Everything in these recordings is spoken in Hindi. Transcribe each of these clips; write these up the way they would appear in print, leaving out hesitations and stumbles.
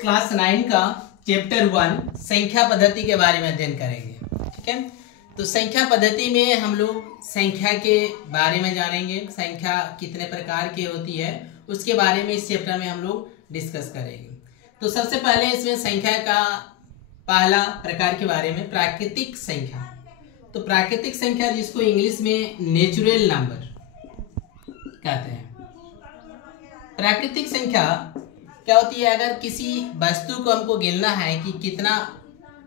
क्लास 9 का चैप्टर 1 संख्या पद्धति के बारे में अध्ययन करेंगे। ठीक है, तो संख्या पद्धति में हम लोग संख्या के बारे में जानेंगे। संख्या कितने प्रकार की होती है उसके बारे में इस चैप्टर में हम लोग डिस्कस करेंगे। तो सबसे पहले इसमें संख्या का पहला प्रकार के बारे में प्राकृतिक संख्या। तो प्राकृतिक संख्या जिसको इंग्लिश में नेचुरल नंबर कहते हैं। प्राकृतिक संख्या क्या होती है? अगर किसी वस्तु को हमको गिनना है कि कितना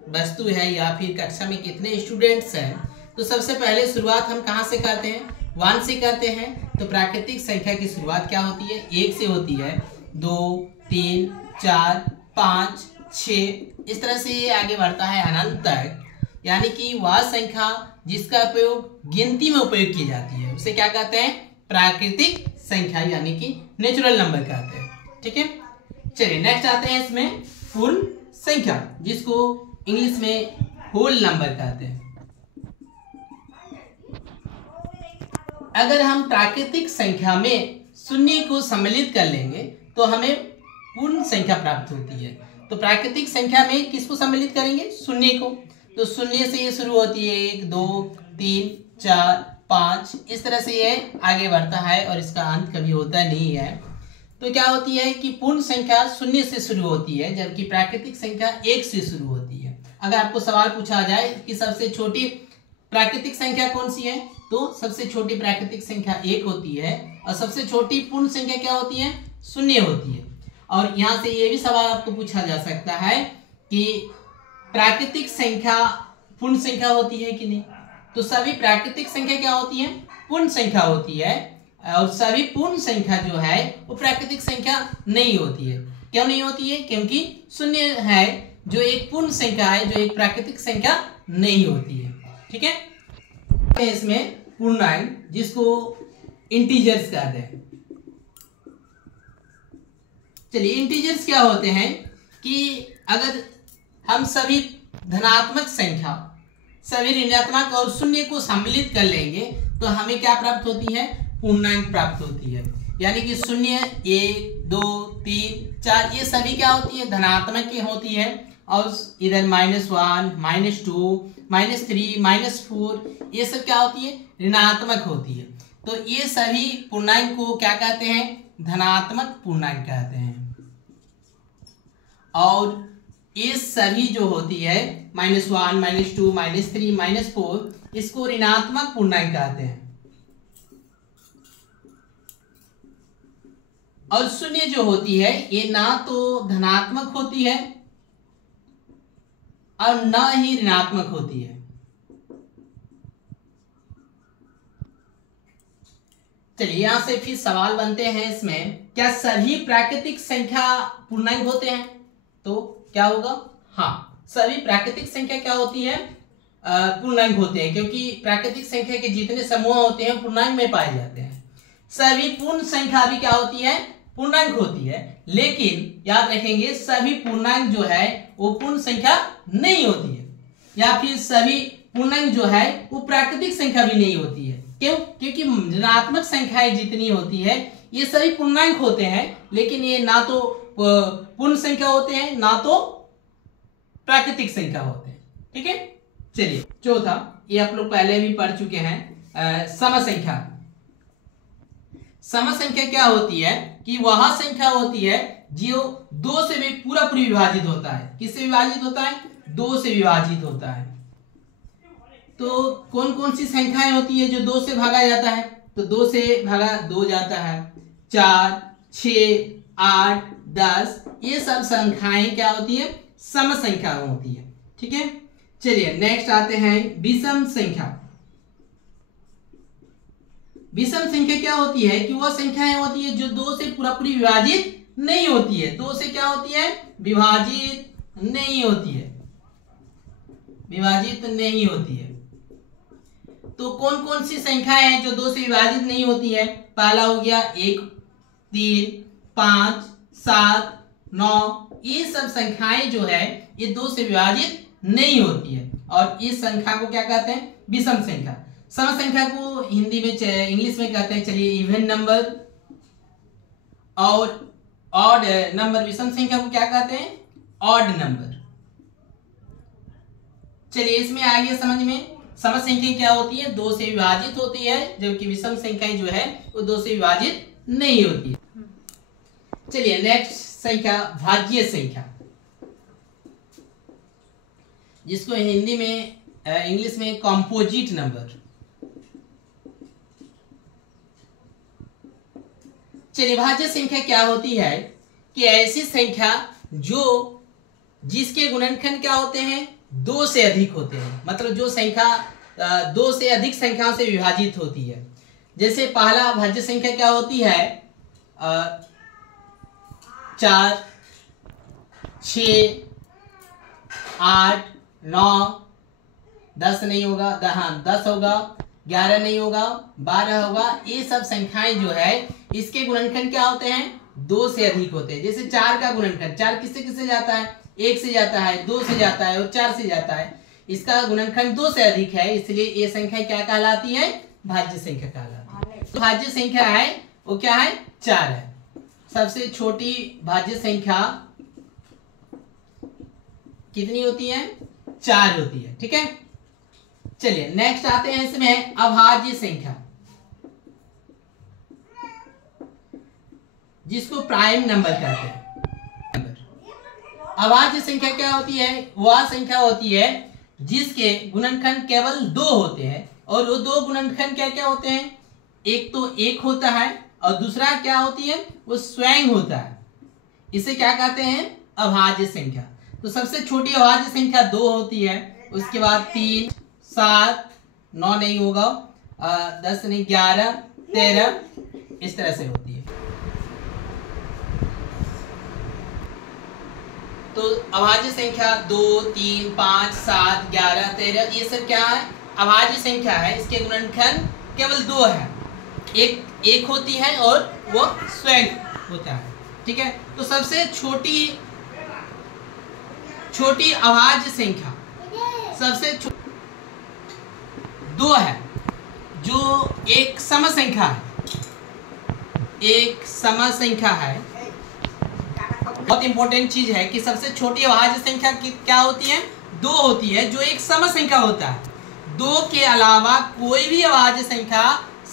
वस्तु है या फिर कक्षा में कितने स्टूडेंट्स हैं, तो सबसे पहले शुरुआत हम कहाँ से करते हैं? 1 से करते हैं। तो प्राकृतिक संख्या की शुरुआत क्या होती है? 1 से होती है। 2, 3, 4, 5, 6 इस तरह से ये आगे बढ़ता है अनंत तक। यानी कि वह संख्या जिसका उपयोग गिनती में उपयोग की जाती है उसे क्या कहते हैं? प्राकृतिक संख्या यानी कि नेचुरल नंबर कहते हैं। ठीक है, चलिए नेक्स्ट आते हैं इसमें पूर्ण संख्या जिसको इंग्लिश में होल नंबर कहते हैं। अगर हम प्राकृतिक संख्या में शून्य को सम्मिलित कर लेंगे तो हमें पूर्ण संख्या प्राप्त होती है। तो प्राकृतिक संख्या में किसको सम्मिलित करेंगे? शून्य को। तो शून्य से ये शुरू होती है 1, 2, 3, 4, 5 इस तरह से ये आगे बढ़ता है और इसका अंत कभी होता नहीं है। तो क्या होती है कि पूर्ण संख्या शून्य से शुरू होती है जबकि प्राकृतिक संख्या 1 से शुरू होती है। अगर आपको सवाल पूछा जाए कि सबसे छोटी प्राकृतिक संख्या कौन सी है, तो सबसे छोटी प्राकृतिक संख्या 1 होती है और सबसे छोटी पूर्ण संख्या क्या होती है? शून्य होती है। और यहाँ से ये भी सवाल आपको पूछा जा सकता है कि प्राकृतिक संख्या पूर्ण संख्या होती है कि नहीं। तो सभी प्राकृतिक संख्या क्या होती है? पूर्ण संख्या होती है और सभी पूर्ण संख्या जो है वो प्राकृतिक संख्या नहीं होती है। क्यों नहीं होती है? क्योंकि शून्य है जो एक पूर्ण संख्या है, जो एक प्राकृतिक संख्या नहीं होती है। ठीक है, इसमें पूर्णांक जिसको इंटीजर्स कहते हैं। चलिए इंटीजर्स क्या होते हैं कि अगर हम सभी धनात्मक संख्या, सभी ऋणात्मक और शून्य को सम्मिलित कर लेंगे तो हमें क्या प्राप्त होती है? पूर्णांक प्राप्त होती है। यानी कि 0, 1, 2, 3, 4 ये सभी क्या होती है? धनात्मक की होती है और इधर -1, -2, -3, -4 ये सब क्या होती है? ऋणात्मक होती है। तो ये सभी पूर्णांक को क्या कहते हैं? धनात्मक पूर्णांक कहते हैं। और ये सभी जो होती है -1, -2, -3, -4 इसको ऋणात्मक पूर्णांक कहते हैं। और शून्य जो होती है ये ना तो धनात्मक होती है और ना ही ऋणात्मक होती है। चलिए यहां से फिर सवाल बनते हैं इसमें, क्या सभी प्राकृतिक संख्या पूर्णांक होते हैं? तो क्या होगा? हाँ, सभी प्राकृतिक संख्या क्या होती है? पूर्णांक होते हैं, क्योंकि प्राकृतिक संख्या के जितने समूह होते हैं पूर्णांक में पाए जाते हैं। सभी पूर्ण संख्या भी क्या होती है? पूर्णांक होती है। लेकिन याद रखेंगे सभी पूर्णांक जो है वो पूर्ण संख्या नहीं होती है, या फिर सभी पूर्णांक जो है वो प्राकृतिक संख्या भी नहीं होती है। क्यों? क्योंकि ऋणात्मक संख्याएं जितनी होती है ये सभी पूर्णांक होते हैं, लेकिन ये ना तो पूर्ण संख्या होते हैं ना तो प्राकृतिक संख्या होते हैं। ठीक है, चलिए चौथा, ये आप लोग पहले भी पढ़ चुके हैं, समसंख्या। समसंख्या क्या होती है कि वह संख्या होती है जो 2 से भी पूरी विभाजित होता है। किससे विभाजित होता है? 2 से विभाजित होता है। तो कौन कौन सी संख्याएं होती है जो 2 से भागा जाता है? तो 2 से भागा 2 जाता है, 4, 6, 8, 10 ये सब संख्याएं क्या होती है? सम संख्या होती है। ठीक है, चलिए नेक्स्ट आते हैं विषम संख्या। विषम संख्या क्या होती है कि वह संख्याएं होती है जो 2 से पूरी विभाजित नहीं होती है। 2 से क्या होती है? विभाजित नहीं होती है, विभाजित नहीं होती है। तो कौन कौन सी संख्याएं हैं जो 2 से विभाजित नहीं होती है? पहला हो गया 1, 3, 5, 7, 9 ये सब संख्याएं जो है ये 2 से विभाजित नहीं होती है और इस संख्या को क्या कहते हैं? विषम संख्या। सम संख्या को हिंदी में इंग्लिश में कहते हैं चलिए इवन नंबर, और ऑड नंबर विषम संख्या को क्या कहते हैं? Odd number. चलिए इसमें आ गया समझ में। सम संख्या क्या होती है? 2 से विभाजित होती है, जबकि विषम संख्याएं जो है वो 2 से विभाजित नहीं होती है। चलिए नेक्स्ट संख्या भाज्य संख्या, जिसको हिंदी में इंग्लिश में कॉम्पोजिट नंबर। चलिए भाज्य संख्या क्या होती है कि ऐसी संख्या जिसके गुणनखंड क्या होते हैं? 2 से अधिक होते हैं, मतलब जो संख्या 2 से अधिक संख्याओं से विभाजित होती है। जैसे पहला भाज्य संख्या क्या होती है? 4, 6, 8, 9, 10 नहीं होगा, हाँ 10 होगा, 11 नहीं होगा, 12 होगा। ये सब संख्याएं जो है इसके गुणनखंड क्या होते हैं? 2 से अधिक होते हैं। जैसे 4 का गुणनखंड, 4 किससे किससे जाता है? 1 से जाता है, 2 से जाता है और 4 से जाता है। इसका गुणनखंड 2 से अधिक है, इसलिए ये संख्या क्या कहलाती है? भाज्य संख्या कहलाती है। तो भाज्य संख्या है वो क्या है? 4 है। सबसे छोटी भाज्य संख्या कितनी होती है? 4 होती है। ठीक है, चलिए नेक्स्ट आते हैं इसमें अभाज्य संख्या, जिसको प्राइम नंबर कहते हैं। अभाज्य संख्या क्या होती है? वह संख्या होती है जिसके गुणनखंड केवल 2 होते हैं, और वो 2 गुणनखंड क्या क्या होते हैं? एक तो 1 होता है और दूसरा क्या होती है? वो स्वयं होता है। इसे क्या कहते हैं? अभाज्य संख्या। तो सबसे छोटी अभाज्य संख्या 2 होती है, उसके बाद 3, 7, 9 नहीं होगा, 10 नहीं, 11, 13 इस तरह से होती है। तो अभाज्य संख्या 2, 3, 5, 7, 11, 13 ये सब क्या है? अभाज्य संख्या है। इसके गुणनखंड केवल 2 है, एक होती है और वो स्वयं होता है। ठीक है, तो सबसे छोटी अभाज्य संख्या सबसे 2 है, जो एक सम संख्या है। एक सम संख्या है। बहुत इंपॉर्टेंट चीज है कि सबसे छोटी अभाज्य संख्या क्या होती है? 2 होती है, जो एक सम संख्या होता है। 2 के अलावा कोई भी अभाज्य संख्या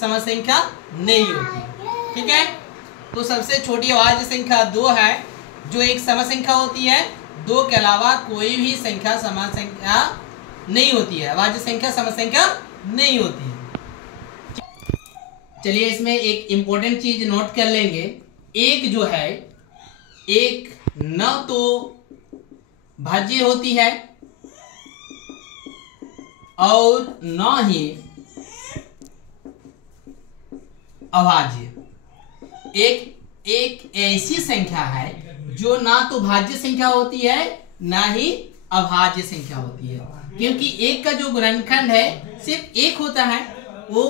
सम संख्या नहीं होती। ठीक है, तो सबसे छोटी अभाज्य संख्या 2 है, जो एक सम संख्या होती है। 2 के अलावा कोई भी संख्या सम संख्या नहीं होती है, अभाज्य संख्या सम संख्या नहीं होती है। चलिए इसमें एक इंपॉर्टेंट चीज नोट कर लेंगे। एक जो है, एक न तो भाज्य होती है और न ही अभाज्य। एक ऐसी संख्या है जो ना तो भाज्य संख्या होती है ना ही अभाज्य संख्या होती है, क्योंकि एक का जो गुणनखंड है सिर्फ 1 होता है। वो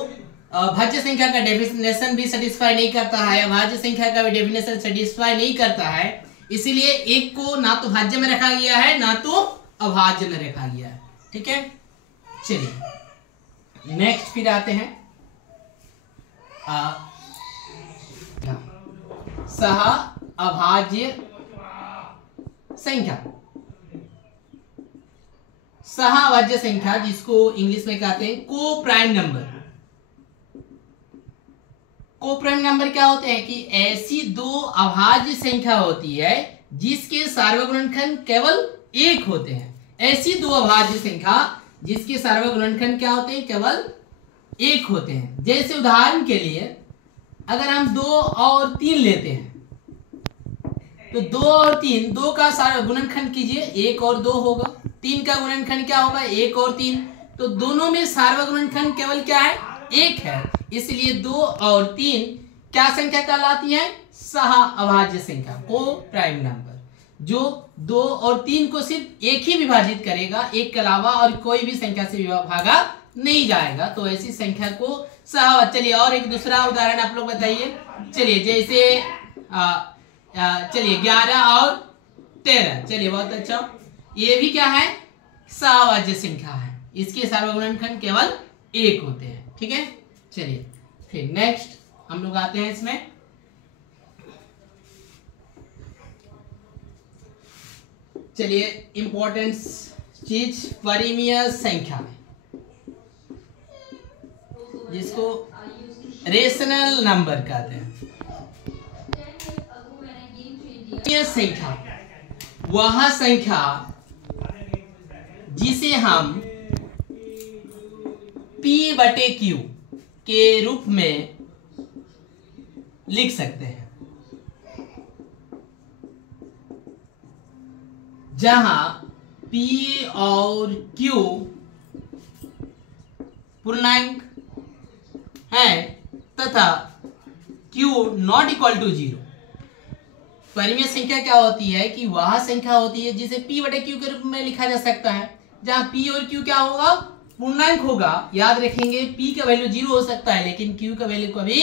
भाज्य संख्या का डेफिनेशन भी सेटिस्फाई नहीं करता है, अभाज्य संख्या का भी डेफिनेशन सेटिस्फाई नहीं करता है। इसीलिए एक को ना तो भाज्य में रखा गया है ना तो अभाज्य में रखा गया है। ठीक है, चलिए नेक्स्ट फिर आते हैं सह अभाज्य संख्या। सह अभाज्य संख्या, जिसको इंग्लिश में कहते हैं को प्राइम नंबर। को प्राइम नंबर क्या होते हैं कि ऐसी 2 अभाज्य संख्या होती है जिसके सार्वगुणनखंड केवल 1 होते हैं। ऐसी 2 अभाज्य संख्या जिसके सार्वगुणनखंड क्या होते हैं? केवल 1 होते हैं। जैसे उदाहरण के लिए अगर हम 2 और 3 लेते हैं, तो 2 और 3, 2 का सार्वगुणनखंड कीजिए, 1 और 2 होगा। 3 का गुणनखंड क्या होगा? 1 और 3। तो दोनों में सार्वगुणनखंड केवल क्या है? 1 है। इसलिए 2 और 3 क्या संख्या कहलाती है? सह अभाज्य संख्या, को प्राइम नंबर, जो 2 और 3 को सिर्फ 1 ही विभाजित करेगा, 1 के अलावा और कोई भी संख्या से भागा नहीं जाएगा। तो ऐसी संख्या को सह। चलिए और एक दूसरा उदाहरण आप लोग बताइए। चलिए जैसे चलिए 11 और 13, चलिए बहुत अच्छा, ये भी क्या है? सहअभाज्य संख्या है। इसके सार्वगुणनखंड केवल 1 होते हैं। ठीक है, चलिए फिर नेक्स्ट हम लोग आते हैं इसमें चलिए इंपॉर्टेंट चीज, परिमेय संख्या जिसको रेशनल नंबर कहते हैं। परिमेय संख्या वह संख्या जिसे हम P/Q के रूप में लिख सकते हैं, जहां P और Q पूर्णांक है तथा Q नॉट इक्वल टू 0। परिमेय संख्या क्या होती है कि वह संख्या होती है जिसे P/Q के रूप में लिखा जा सकता है, जहां P और Q क्या होगा, पूर्णांक होगा। याद रखेंगे P का वैल्यू 0 हो सकता है लेकिन Q का वैल्यू कभी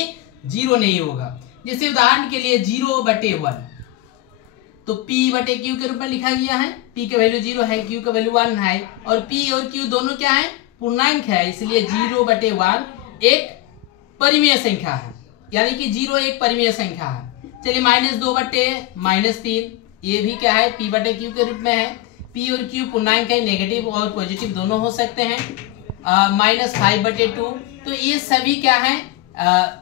0 नहीं होगा। जैसे उदाहरण के लिए 0/1 तो P/Q के रूप में लिखा गया है, P का वैल्यू 0 है, Q का वैल्यू 1 है और P और Q दोनों क्या है, पूर्णांक है, इसलिए 0/1 एक परिमेय संख्या है, यानी कि 0 एक परिमेय संख्या है। चलिए -2/-3 ये भी क्या है, P/Q के रूप में है। P और Q पूर्णांक है, नेगेटिव और पॉजिटिव दोनों हो सकते हैं। -5/2 तो ये सभी क्या है,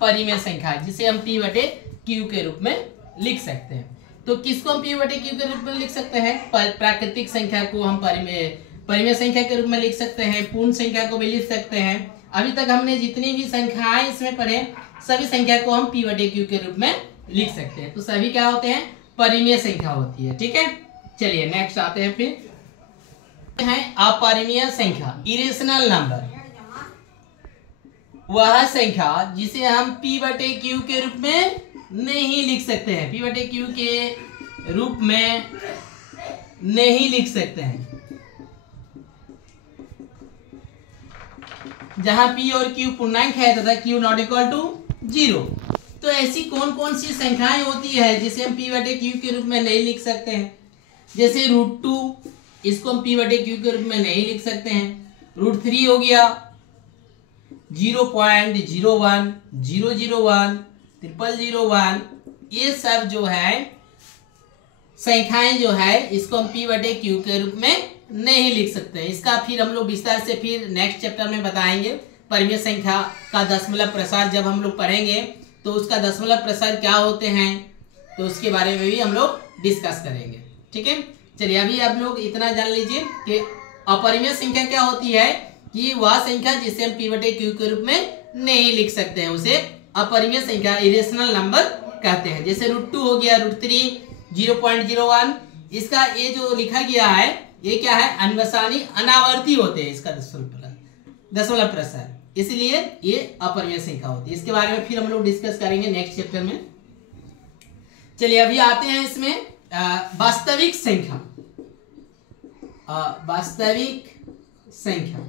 परिमेय संख्या है जिसे हम P/Q के रूप में लिख सकते हैं। तो किसको हम P/Q के रूप में लिख सकते हैं, प्राकृतिक संख्या को हम परिमेय संख्या के रूप में लिख सकते हैं, पूर्ण संख्या को भी लिख सकते हैं। अभी तक हमने जितनी भी संख्याएं इसमें पढ़े सभी संख्या को हम P/Q के रूप में लिख सकते हैं। तो सभी क्या होते हैं, परिमेय संख्या होती है। ठीक है, चलिए नेक्स्ट आते हैं। फिर है अपरिमेय संख्या, इरेशनल नंबर, वह संख्या जिसे हम P/Q के रूप में नहीं लिख सकते हैं, P/Q के रूप में नहीं लिख सकते हैं, जहां P और Q पूर्णांक है तथा Q नॉट इक्वल टू 0। तो ऐसी कौन कौन सी संख्याएं होती है जिसे हम P/Q के रूप में नहीं लिख सकते हैं, जैसे √2 इसको हम P/Q के रूप में नहीं लिख सकते हैं। √3 हो गया, 0.01, 001, 0001, ये सब जो है संख्याएं जो है इसको हम P/Q के रूप में नहीं लिख सकते हैं। इसका फिर हम लोग विस्तार से फिर नेक्स्ट चैप्टर में बताएंगे। परिमेय संख्या का दशमलव प्रसार जब हम लोग पढ़ेंगे तो उसका दशमलव प्रसार क्या होते हैं, तो उसके बारे में भी हम लोग डिस्कस करेंगे। ठीक है, चलिए अभी आप लोग इतना जान लीजिए कि अपरिमेय संख्या क्या होती है, कि वह संख्या जिसे हम P/Q के रूप में नहीं लिख सकते हैं उसे अपरिमेय संख्या, इरेशनल नंबर कहते हैं। जैसे √2 हो गया, √3, 0.01, इसका ये जो लिखा गया है ये क्या है, अनवसानी अनावर्ती होते हैं इसका दशमलव प्रसार, इसलिए ये अपरिमेय संख्या होती है। इसके बारे में फिर हम लोग डिस्कस करेंगे नेक्स्ट चैप्टर में। चलिए अभी आते हैं इसमें वास्तविक संख्या। वास्तविक संख्या,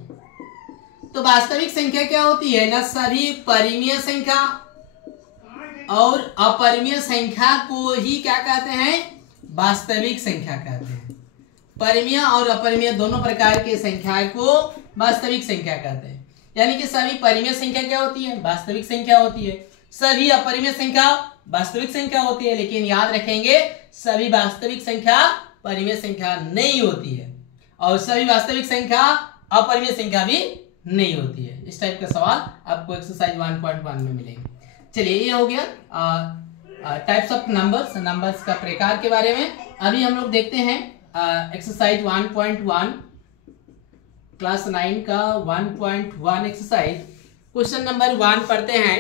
तो वास्तविक संख्या क्या होती है ना, सभी परिमेय संख्या और अपरिमेय संख्या को ही क्या कहते हैं, वास्तविक संख्या कहते हैं। परिमेय और अपरिमेय दोनों प्रकार के संख्या को वास्तविक संख्या कहते हैं। यानी कि सभी परिमेय संख्या क्या होती है, वास्तविक संख्या होती है, सभी अपरिमेय संख्या वास्तविक संख्या होती है। लेकिन याद रखेंगे सभी वास्तविक संख्या परिमेय संख्या नहीं होती है और सभी वास्तविक संख्या अपरिमेय संख्या भी नहीं होती है। इस टाइप का सवाल आपको एक्सरसाइज 1.1 में मिलेंगे। चलिए ये हो गया टाइप्स ऑफ नंबर्स, नंबर्स का प्रकार के बारे में। अभी हम लोग देखते हैं एक्सरसाइज 1.1 क्लास 9 का 1.1 एक्सरसाइज, क्वेश्चन नंबर 1 पढ़ते हैं।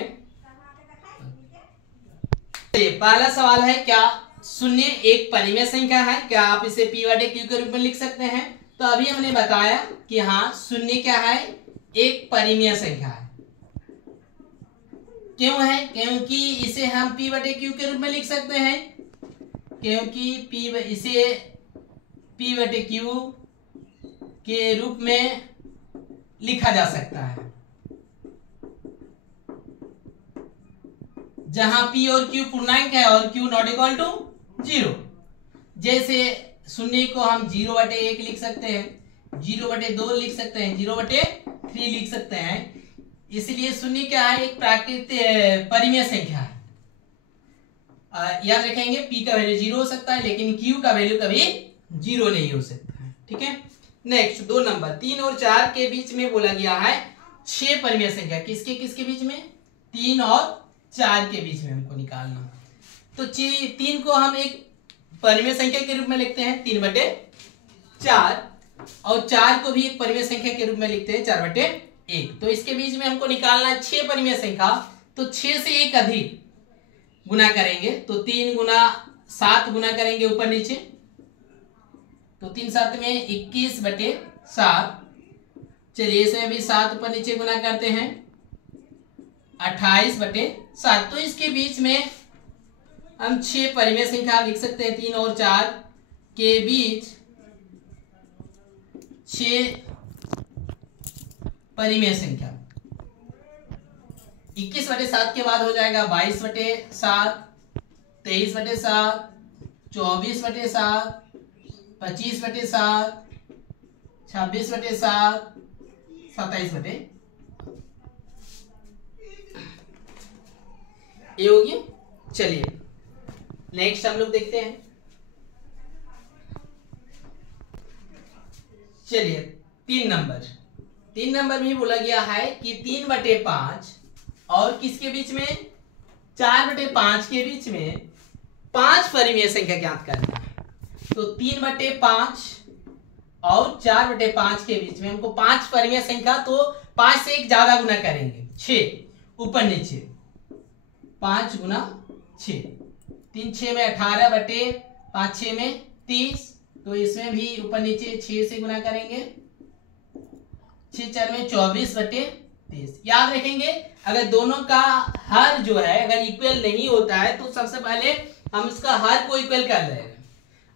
पहला सवाल है, क्या शून्य एक परिमेय संख्या है, क्या आप इसे P/Q के रूप में लिख सकते हैं। तो अभी हमने बताया कि हाँ शून्य क्या है, एक परिमेय संख्या है। क्यों है, क्योंकि इसे हम P/Q के रूप में लिख सकते हैं, क्योंकि इसे P/Q के रूप में लिखा जा सकता है, जहां P और Q पूर्णांक है और Q नॉट इक्वल टू 0। जैसे शून्य को हम 0/1 लिख सकते हैं, 0/2 लिख सकते हैं, 0/3 लिख सकते हैं। इसलिए शून्य क्या है, एक प्राकृतिक परिमेय संख्या है। याद रखेंगे P का वैल्यू 0 हो सकता है लेकिन Q का वैल्यू कभी जीरो नहीं हो सकता है। ठीक है, नेक्स्ट 2 नंबर 3 और 4 के बीच में बोला गया है 6 परिमेय संख्या। किसके किसके बीच में? 3 और 4 के बीच में हमको निकालना। तो 3 को हम एक परिमेय संख्या के रूप में लिखते हैं 3/4, और 4 को भी एक परिमेय संख्या के रूप में लिखते हैं 4/1। तो इसके बीच में हमको निकालना है 6 परिमेय संख्या। तो 6 से एक अधिक गुना करेंगे तो 3 गुना 7 गुना करेंगे ऊपर नीचे, तो 3 7 में 21/7। चलिए इसमें भी 7 ऊपर नीचे गुना करते हैं 28/7। तो इसके बीच में हम 6 परिमेय संख्या लिख सकते हैं। 3 और 4 के बीच 6 परिमेय संख्या। 21/7 के बाद हो जाएगा 22/7, 23/7, 24/7, 25/7, 26/7, 27/7। ये हो गया। चलिए नेक्स्ट हम लोग देखते हैं। चलिए 3 नंबर में बोला गया है कि 3/5 और किसके बीच में? 4/5 के बीच में 5 परिमेय संख्या ज्ञात करना है। तो 3/5 और 4/5 के बीच में हमको 5 परिमेय संख्या, तो 5 से एक ज्यादा गुना करेंगे 6 ऊपर नीचे, 5 गुना 6, 3 6 में 18/5 6 में 30। तो इसमें भी ऊपर नीचे 6 से गुना करेंगे, 6 4 में 24/30। याद रखेंगे अगर दोनों का हर जो है अगर इक्वल नहीं होता है तो सबसे पहले हम उसका हर को इक्वल कर लेंगे।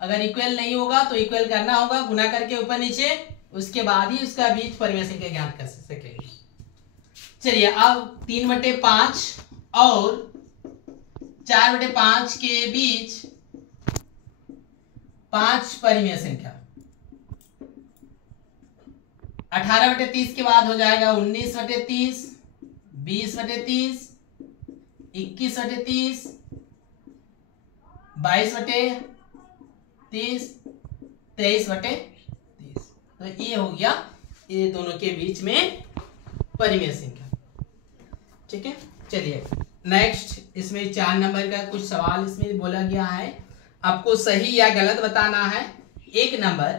अगर इक्वल नहीं होगा तो इक्वल करना होगा गुना करके ऊपर नीचे, उसके बाद ही उसका बीच परिमेय संख्या ज्ञात कर सकेंगे। चलिए अब 3/5 और 4/5 के बीच 5 परिमेय संख्या। 18/30 के बाद हो जाएगा 19/30, 20/30, 21/30, 22/30, 23/30। तो ये हो गया ये दोनों के बीच में परिमेय संख्या। ठीक है, चलिए नेक्स्ट इसमें 4 नंबर का कुछ सवाल इसमें बोला गया है, आपको सही या गलत बताना है। 1 नंबर,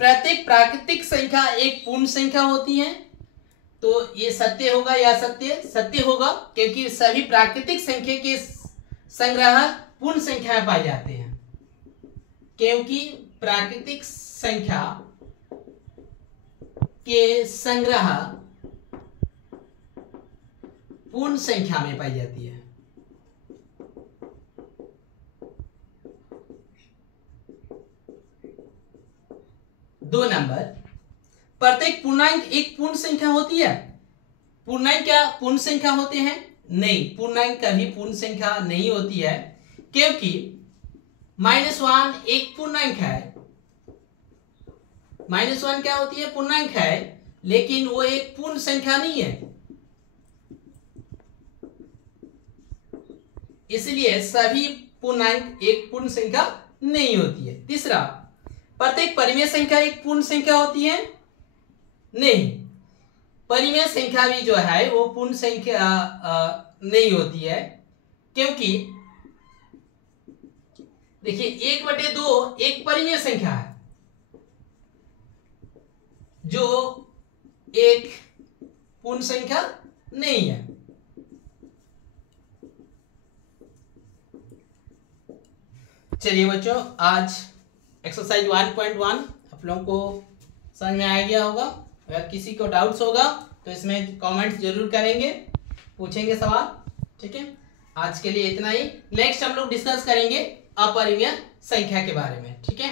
प्रत्येक प्राकृतिक संख्या एक पूर्ण संख्या होती है। तो ये सत्य होगा या असत्य? सत्य होगा, क्योंकि सभी प्राकृतिक संख्या के संग्रह पूर्ण संख्या पाए जाते हैं। क्योंकि प्राकृतिक संख्या के संग्रह पूर्ण संख्या में पाई जाती है। दो नंबर, प्रत्येक पूर्णांक एक पूर्ण संख्या होती है। पूर्णांक क्या पूर्ण संख्या होते हैं? नहीं, पूर्णांक कभी पूर्ण संख्या नहीं होती है, क्योंकि -1 एक पूर्णांक है। -1 क्या होती है? पूर्णांक है, लेकिन वो एक पूर्ण संख्या नहीं है। इसलिए सभी पूर्णांक एक पूर्ण संख्या नहीं होती है। तीसरा, प्रत्येक परिमेय संख्या एक पूर्ण संख्या होती है? नहीं, परिमेय संख्या भी जो है वो पूर्ण संख्या नहीं होती है, क्योंकि देखिए 1/2 एक परिमेय संख्या है जो एक पूर्ण संख्या नहीं है। चलिए बच्चों, आज एक्सरसाइज 1.1 आप लोगों को समझ में आ गया होगा। अगर किसी को डाउट्स होगा तो इसमें कमेंट्स जरूर करेंगे, पूछेंगे सवाल। ठीक है, आज के लिए इतना ही। नेक्स्ट हम लोग डिस्कस करेंगे अपरिमेय संख्या के बारे में। ठीक है।